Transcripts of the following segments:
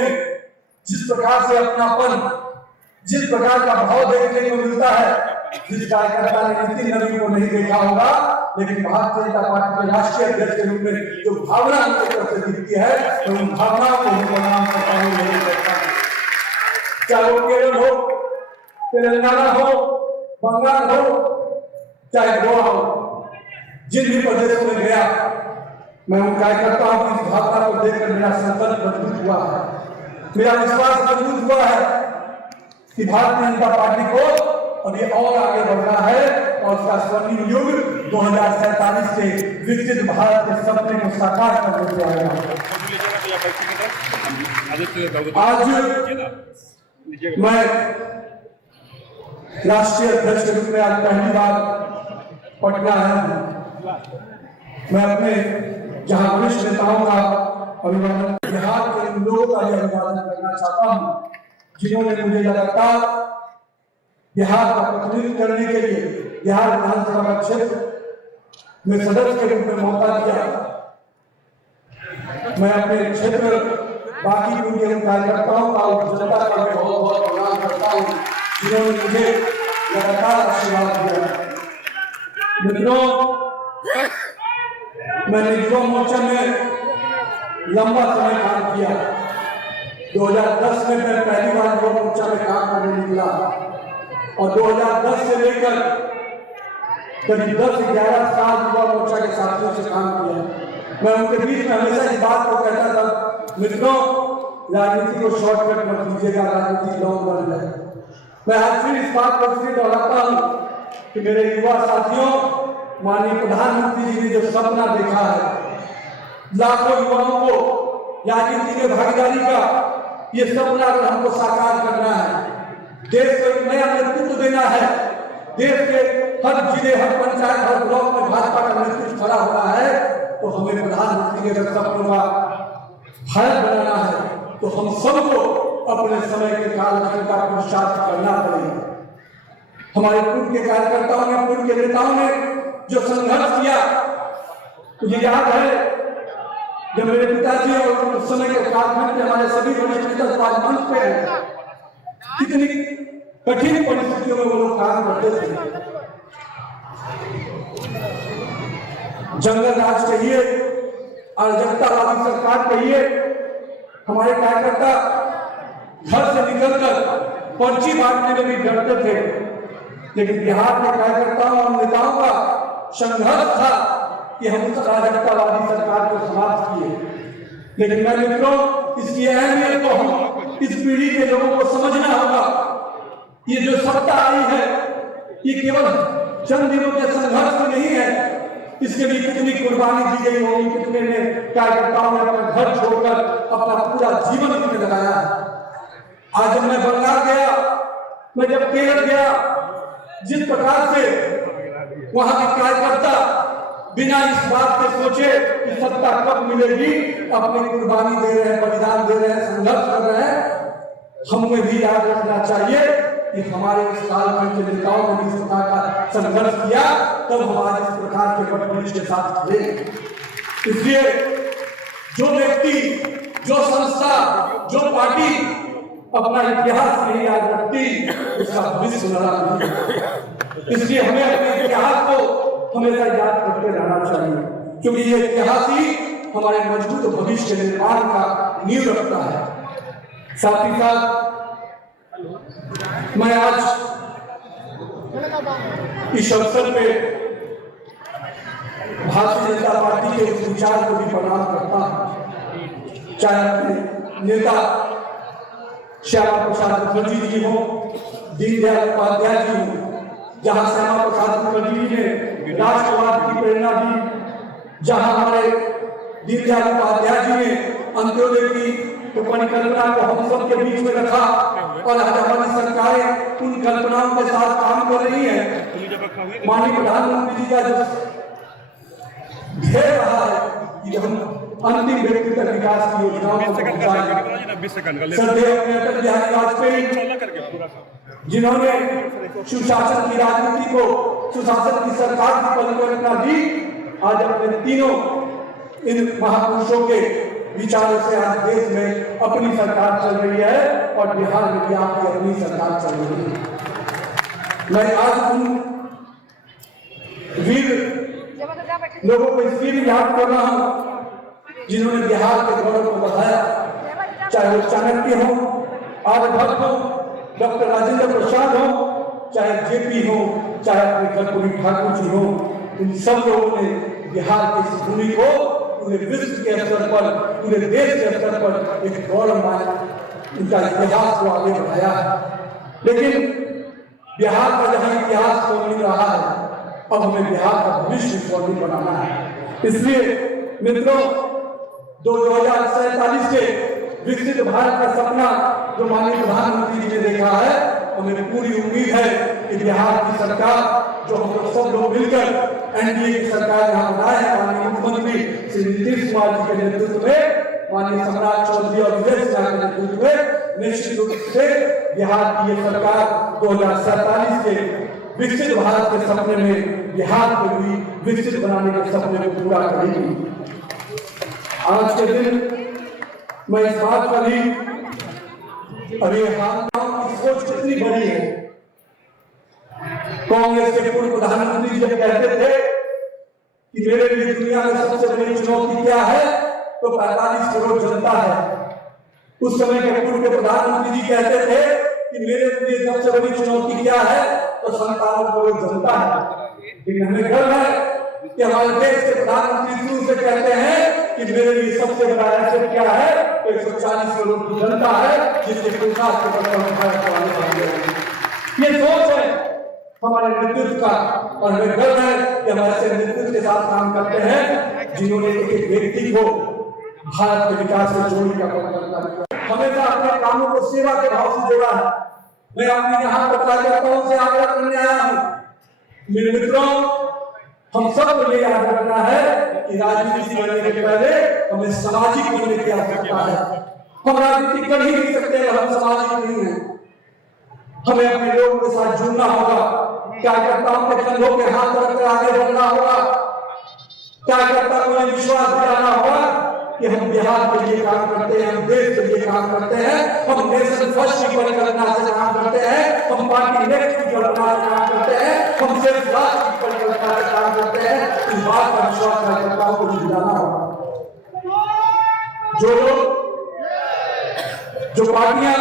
में जिस प्रकार से अपनापन, जिस प्रकार का भाव देखने को मिलता है, जिस कार्यकर्ता ने नितिन नवीन को नहीं देखा होगा, लेकिन भारतीय जनता पार्टी के राष्ट्रीय अध्यक्ष के रूप में जो भावना उनके तरफ से दिखती है, तो उन भावनाओं को हम प्रणाम करता हूँ। चाहे वो केरल हो, तेलंगाना हो, बंगाल हो, चाहे गोवा हो, जिन भी प्रदेशों में गया, मैं उन कार्यकर्ताओं की इस भावना को देखकर मेरा संकल्प मजबूत हुआ है, मेरा विश्वास मजबूत हुआ है कि भारतीय जनता पार्टी को अभी और आगे बढ़ना है और उसका स्वर्णिम युग 2047 से विकसित भारत के सपने को साकार करने से आएगा। आज मैं राष्ट्रीय अध्यक्ष के रूप में आज पहली बार पटना आया हूँ। मैं अपने जहां वरिष्ठ नेताओं का अभिवादन, बिहार के उन लोगों का अभिवादन करना चाहता हूँ जिन्होंने मुझे लगातार बिहार का प्रतिनिधित्व करने के लिए बिहार विधानसभा का क्षेत्र में सदस्य के रूप में मौका दिया। मैं अपने क्षेत्र बाकी उनके कार्यकर्ताओं का और जनता का बहुत बहुत प्रणाम करता हूँ जिन्होंने मुझे लगातार आशीर्वाद दिया। मित्रों, मैंने युवा मोर्चा में लंबा समय काम किया। 2010 में मैं पहली बार युवा मोर्चा में काम करने निकला और 2010 से लेकर करीब 10-11 साल युवा मोर्चा के साथियों से काम किया। मैं उनके बीच में हमेशा इस बात को कहता था, मित्रों, राजनीति को शॉर्टकट मत लीजिएगा, राजनीति लॉन्ग रन है। मैं आज फिर इस बात को इसलिए दोहराता हूँ कि मेरे युवा साथियों, माननीय प्रधानमंत्री जी ने जो सपना देखा है लाखों युवाओं को राजनीति में भागीदारी का, ये सपना अगर हमको साकार करना है, देश को एक नया नेतृत्व देना है, देश के हर जिले, हर पंचायत, हर ब्लॉक में भाजपा का नेतृत्व खड़ा होना है, तो हमें प्रधानमंत्री के सपनों का भारत बनाना है, तो हम सबको अपने समय के कालखंड का पुरुषार्थ करना पड़ेगा। हमारे पूर्व के कार्यकर्ताओं ने, पूर्व के नेताओं ने जो संघर्ष किया, मुझे याद है जब मेरे पिताजी और उस समय के कालखंड में हमारे सभी वरिष्ठ नेता मंच पे हैं, कितनी कठिन परिस्थितियों में वो लोग काम करते थे। जंगल राज कहिए, अराजकतावादी सरकार कहिए, हमारे कार्यकर्ता घर से निकलकर पर्ची बांटने में भी डरते थे, लेकिन बिहार के कार्यकर्ताओं और नेताओं का संघर्ष था कि हम उस अराजकतावादी सरकार को समाप्त किए। लेकिन मैं मित्रों, इसकी अहमियत को हम इस पीढ़ी के लोगों को समझना होगा। ये जो सत्ता आई है, ये केवल चंद दिनों के संघर्ष नहीं है, इसके लिए कितनी कुर्बानी दी गई होगी, कितने ने कार्यकर्ताओं ने अपना घर छोड़कर अपना पूरा जीवन इसमें लगाया है। आज जब मैं बंगाल गया, मैं जब केरल गया, जिस प्रकार से वहां के कार्यकर्ता बिना इस बात के सोचे कि सत्ता कब मिलेगी अपनी कुर्बानी दे रहे हैं, बलिदान दे रहे हैं, संघर्ष कर रहे हैं। हमें भी याद रखना चाहिए कि हमारे इस कालखंड के नेताओं ने भी इस प्रकार का संघर्ष किया, तब हम आज इस प्रकार के वट के साथ खड़े। इसलिए जो व्यक्ति, जो संस्था, जो पार्टी अपना इतिहास नहीं याद रखती, उसका भविष्य सुनहरा नहीं है। इसलिए हमें अपने इतिहास को हमेशा याद करते रहना चाहिए, क्योंकि ये इतिहास ही हमारे मजबूत भविष्य के निर्माण का नींव रखता है। साथ ही साथ मैं आज इस अवसर पे भारतीय जनता पार्टी के उस विचार को भी प्रणाम करता हूँ, चाहे अपने नेता श्यामा प्रसाद मुखर्जी जी हो, दीनदयाल उपाध्याय जी हो, जहाँ श्यामा प्रसाद मुखर्जी जी ने राष्ट्रवाद की प्रेरणा दी, जहाँ हमारे दीनदयाल उपाध्याय जी ने अंत्योदय की तो परिकल्पना को हम सबके बीच में रखा और आज हमारी सरकारें उन कल्पनाओं के साथ काम कर रही है। माननीय प्रधानमंत्री जी का जो ध्येय रहा है कि हम अंतिम व्यक्ति तक विकास की योजनाओं को पहुंचाएं। श्रद्धेय अटल बिहारी वाजपेयी जिन्होंने सुशासन की राजनीति को, सुशासन की सरकार की परिकल्पना दी, आज अपने तीनों इन महापुरुषों के विचारों से आज देश में अपनी सरकार चल रही है और बिहार में भी आपकी अपनी सरकार चल रही है। मैं आज उन वीर लोगों को इसलिए याद कर रहा हूं जिन्होंने बिहार के गौरव को बढ़ाया, चाहे वो चाणक्य हो, आर्यभट्ट हो, डॉक्टर राजेंद्र प्रसाद हो, चाहे जेपी हो, चाहे अपने कर्पूरी ठाकुर जी हो, इन सब लोगों ने बिहार की इस भूमि को पूरे विश्व के स्तर पर, पूरे देश के स्तर पर एक गौरवमय उनका इतिहास को आगे बढ़ाया है। लेकिन बिहार का जहां इतिहास स्वर्णिम रहा है, अब हमें बिहार का भविष्य स्वर्णिम बनाना है। इसलिए मित्रों, 2047 के विकसित भारत का सपना जो माननीय प्रधानमंत्री जी ने देखा है, हमें पूरी उम्मीद है कि बिहार की सरकार जो हम लोग सब लोग मिलकर एनडीए की सरकार यहाँ बनाए हैं, माननीय मुख्यमंत्री श्री नीतीश कुमार जी के नेतृत्व में, माननीय सम्राट चौधरी और विजय सिन्हा के नेतृत्व में, निश्चित रूप से बिहार की ये सरकार 2047 के विकसित भारत के सपने में बिहार को भी विकसित बनाने के सपने को पूरा करेगी। आज के दिन मैं इस बात पर ही अभी की सोच कितनी बड़ी है। कांग्रेस के पूर्व प्रधानमंत्री जब कहते थे कि मेरे लिए दुनिया में सबसे बड़ी चुनौती क्या है, तो 45 करोड़ जनता है। उस समय के पूर्व के प्रधानमंत्री जी कहते थे कि मेरे लिए सबसे बड़ी चुनौती क्या है, तो 57 करोड़ जनता है। लेकिन हमें गर्व है कि हमारे देश के प्रधानमंत्री शुरू से कहते हैं कि मेरे लिए सबसे बड़ा एसेट क्या है, 140 करोड़ की जनता है जिसके पुरुषार्थ के बल पर ये सोच है हमारे नेतृत्व का, और हमें गर्व है कि हमारे से नेतृत्व के साथ काम करते हैं जिन्होंने एक व्यक्ति को भारत के विकास से जोड़ने का प्रयत्न किया, हमेशा अपने कामों को सेवा के भाव से जोड़ा है। मैं अपने यहाँ पर कार्यकर्ताओं से आग्रह करने आया हूँ। मेरे मित्रों, हम सबको ये याद रखना है कि राजनीति करने के पहले हमें सामाजिक बनने की आवश्यकता है। हम राजनीति कर ही नहीं सकते अगर हम सामाजिक नहीं है। हमें अपने लोगों के साथ जुड़ना होगा, कार्यकर्ताओं के कंधों के हाथ रखकर आगे बढ़ना होगा, कार्यकर्ता को ये विश्वास दिलाना होगा कि हम बिहार के लिए काम करते हैं, हम देश के लिए काम करते हैं, हम नेशन फर्स्ट की परिकल्पना से काम करते हैं, हम पार्टी नेक्स्ट की कल्पना से काम करते हैं, हम सिर्फ राष्ट्र की परिकल्पना से काम करते हैं। इस बात का विश्वास कार्यकर्ताओं को दिलाना होगा। जो पार्टियां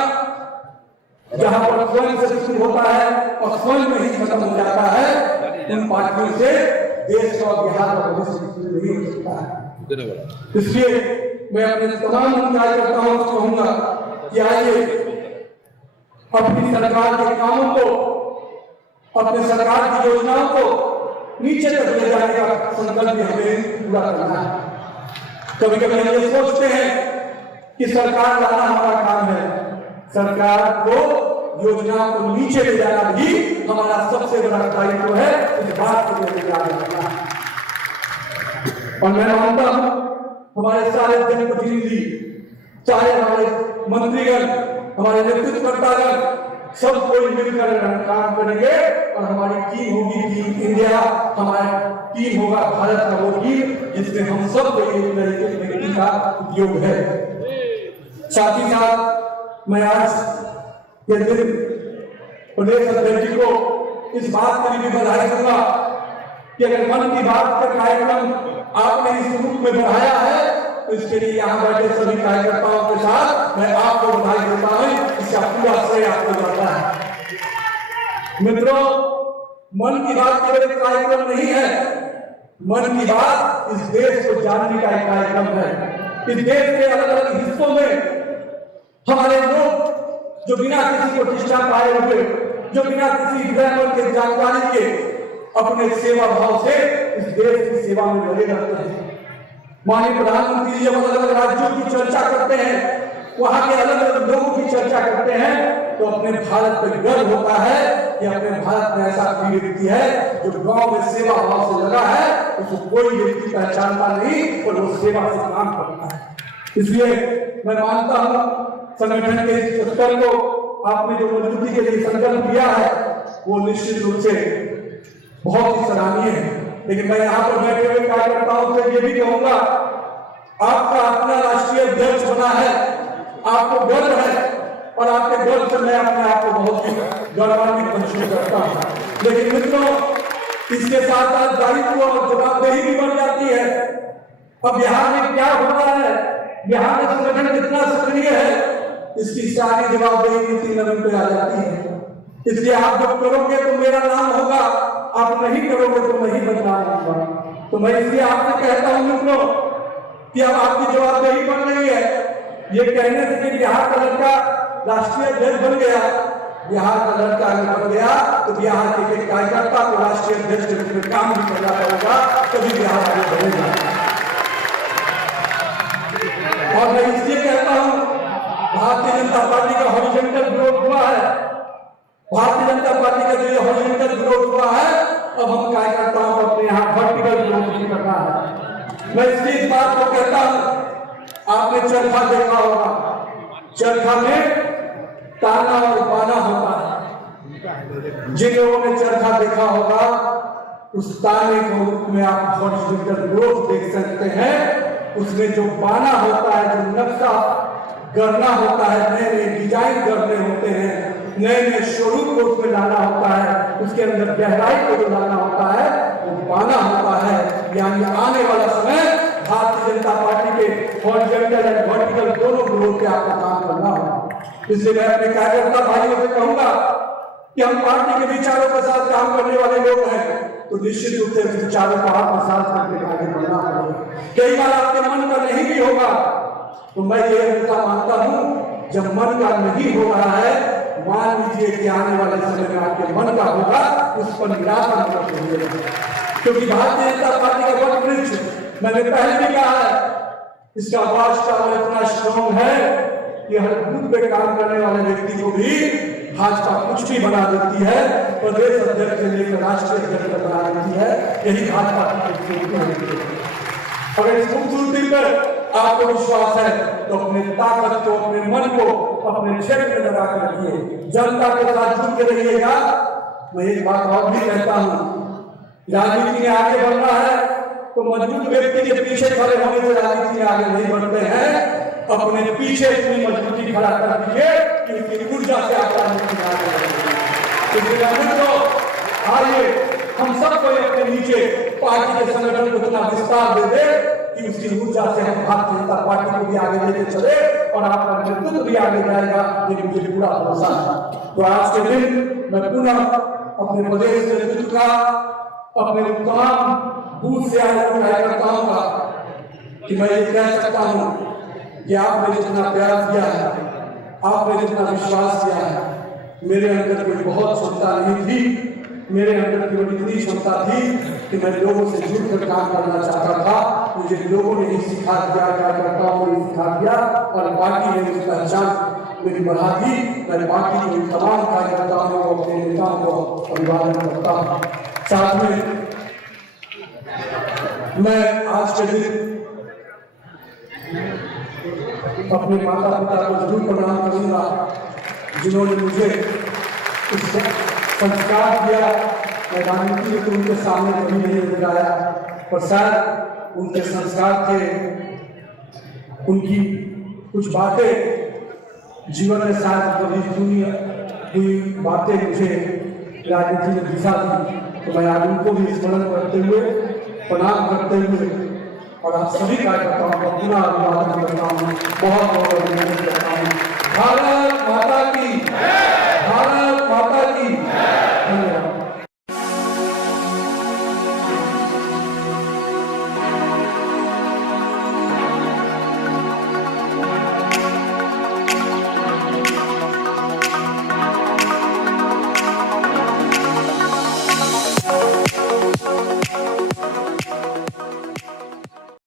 जहां पर स्वयं से शुरू होता है और स्वयं में ही खत्म हो जाता है, उन पार्टियों से देश और बिहार का भविष्य नहीं हो सकता है। इसलिए मैं अपने तमाम कार्यकर्ताओं से कहूंगा कि आइए अपनी सरकार के कामों को, अपने सरकार की योजनाओं को नीचे तक ले जाने का संकल्प हमें पूरा करना है। कभी कभी हम ये सोचते हैं कि सरकार लाना हमारा काम है, सरकार को योजनाओं को नीचे ले जाना भी हमारा सबसे बड़ा दायित्व है। इस बात को लेकर आगे बढ़ना है। और मैं मानता हूं हमारे सारे जनप्रतिनिधि, चाहे हमारे मंत्रीगण, हमारे नेतृत्वकर्तागण, सब कोई मिलकर काम करेंगे और हमारी टीम होगी टीम इंडिया, हमारा टीम होगा भारत का वो टीम जिसमें हम सब को एक तरीके का उपयोग है। साथ ही साथ मैं आज ये दिन प्रदेश अध्यक्ष जी को इस बात के लिए बधाई दूंगा कि अगर मन की बात का कार्यक्रम आपने इस रूप में बढ़ाया है, तो इसके लिए यहाँ बैठे सभी कार्यकर्ताओं के साथ मैं आपको बधाई देता हूँ। इसका पूरा श्रेय आपको जाता है। मित्रों, मन की बात केवल एक कार्यक्रम नहीं है, मन की बात इस देश को जानने का एक कार्यक्रम है। इस देश के अलग अलग हिस्सों में हमारे लोग जो बिना किसी प्रतिष्ठा पाए हुए, जो बिना किसी ग्रहण के जानकारी के अपने सेवा भाव से इस देश की सेवा में लगे रहते हैं। माननीय प्रधानमंत्री जी जब अलग अलग राज्यों की चर्चा करते हैं, वहां के अलग अलग लोगों की चर्चा करते हैं, तो अपने भारत पर गर्व होता है कि अपने भारत में ऐसा कोई व्यक्ति है जो गांव में सेवा भाव से लगा है, उसको कोई व्यक्ति पहचानता नहीं और वो सेवा से काम करता है। इसलिए मैं मानता हूं संगठन के इस स्तर को आपने जो मजबूती के लिए संकल्प लिया है वो निश्चित रूप से बहुत ही सराहनीय है। लेकिन मैं यहाँ पर बैठे हुए कार्यकर्ताओं से ये भी कहूंगा आपका अपना राष्ट्रीय अध्यक्ष बना है, आपको गर्व है और आपके गर्व से मैं अपने आप को बहुत ही गौरवान्वित महसूस करता हूं। लेकिन मित्रों, इसके साथ साथ दायित्व और जवाबदेही भी बढ़ जाती है। अब बिहार में क्या हो रहा है, बिहार में संगठन कितना सक्रिय है, इसकी सारी जवाबदेही नीति नवीन पे आ जाती है। इसलिए आप जब करोगे तो मेरा नाम होगा, आप नहीं करोगे तो मैं ही बदनाम होगा। तो मैं इसलिए आपसे कहता हूं मित्रों कि अब आपकी जवाबदेही बढ़ रही है। ये कहने से कि बिहार का लड़का राष्ट्रीय अध्यक्ष बन गया, बिहार का लड़का अगर बन गया तो बिहार के कार्यकर्ता को राष्ट्रीय अध्यक्ष के रूप में काम भी करना पड़ेगा, तभी बिहार आगे बढ़ेगा। और मैं इसलिए कहता हूं, भारतीय जनता पार्टी का हॉरिजॉन्टल ग्रोथ हुआ है, भारतीय जनता पार्टी का जो ये हॉरिजॉन्टल ग्रोथ हुआ है, अब हम कार्यकर्ताओं को अपने यहाँ वर्टिकल ग्रोथ भी करना है। मैं इस बात को कहता हूं, आपने चरखा देखा होगा, चरखा में ताना और बाना होता है। जिन लोगों ने चरखा देखा होगा, उस ताने को में आप हॉरिजॉन्टल ग्रोथ देख सकते हैं। उसमें जो बाना होता है, जो नक्शा करना होता है, नए नए डिजाइन करने होते हैं, नए नए स्वरूप को उसमें लाना होता है, उसके अंदर गहराई को जो लाना होता है वो बाना होता है। यानी आने वाला समय भारतीय जनता पार्टी के हॉरिजॉन्टल और वर्टिकल दोनों ग्रोथ पे आपको काम करना होगा। इसलिए मैं अपने कार्यकर्ता भाइयों से कहूंगा कि हम पार्टी के विचारों के साथ काम करने वाले लोग हैं, तो निश्चित रूप से विचारों को आत्मसात करके आगे बढ़ना होगा। कई बार आपके मन का नहीं भी होगा, तो मैं ये हमेशा मानता हूं, जब मन का नहीं हो रहा है, मान लीजिए कि आने वाले समय में आपके मन का होगा, उस पर निराशा मत होइएगा। क्योंकि भारतीय जनता पार्टी का वट वृक्ष, मैंने पहले भी कहा है, इसका वास्तव इतना स्ट्रॉन्ग है कि हर बूथ पे काम करने वाले व्यक्ति को भी भाजपा कुछ भी बना देती है, प्रदेश अध्यक्ष से लेकर राष्ट्रीय अध्यक्ष बना देती है। यही भाजपा की खूबसूरती है। अगर इस खूबसूरती पर आपको विश्वास है तो अपने ताकत को, अपने मन को अपने क्षेत्र में लगा कर रखिए, जनता के साथ जुड़ के रहिएगा। मैं एक बात और भी कहता हूँ, राजनीति में आगे बढ़ना है तो मजबूत व्यक्ति के पीछे खड़े होने से राजनीति में आगे नहीं बढ़ते हैं। अपने पीछे इतनी मजबूती खड़ा कर दीजिए कि उसकी ऊर्जा से आप राजनीति में आगे बढ़ेंगे। तो आइए हम सबको अपने नीचे पार्टी के संगठन को इतना विस्तार दे दे कि उसकी ऊर्जा से हम भारतीय जनता पार्टी को भी आगे लेके चले और आपका नेतृत्व भी आगे जाएगा, ये मुझे पूरा भरोसा है। तो आज के दिन मैं पुनः अपने प्रदेश नेतृत्व का, अपने तमाम बूथ से आए कार्यकर्ताओं का कि मैं ये कह सकता हूँ कि आपने जितना प्यार दिया है, आपने जितना विश्वास किया है, मेरे अंदर कोई बहुत क्षमता नहीं थी, मेरे अंदर केवल इतनी क्षमता थी कि मैं लोगों से जुड़कर काम करना चाहता था। मुझे लोगों ने ही सिखा दिया, कार्यकर्ताओं ने सिखा दिया और पार्टी ने मुझे पहचान मेरी बढ़ा दी। मैं पार्टी के तमाम कार्यकर्ताओं को, अपने नेताओं को अभिवादन करता हूँ। साथ में मैं आज के दिन अपने माता पिता को जरूर प्रणाम करूंगा, जिन्होंने मुझे इस संस्कार दिया। मैं राजनीति में तो उनके सामने कभी नहीं नजर आया, पर शायद उनके संस्कार थे, उनकी कुछ बातें जीवन में शायद कभी सुनी हुई बातें मुझे राजनीति में दिशा दी। तो मैं आज उनको भी स्मरण करते हुए, प्रणाम करते हुए और आप सभी कार्यकर्ताओं का पूरा अभिवादन करता हूँ, बहुत बहुत अभिनंदन करता हूँ। भारत माता की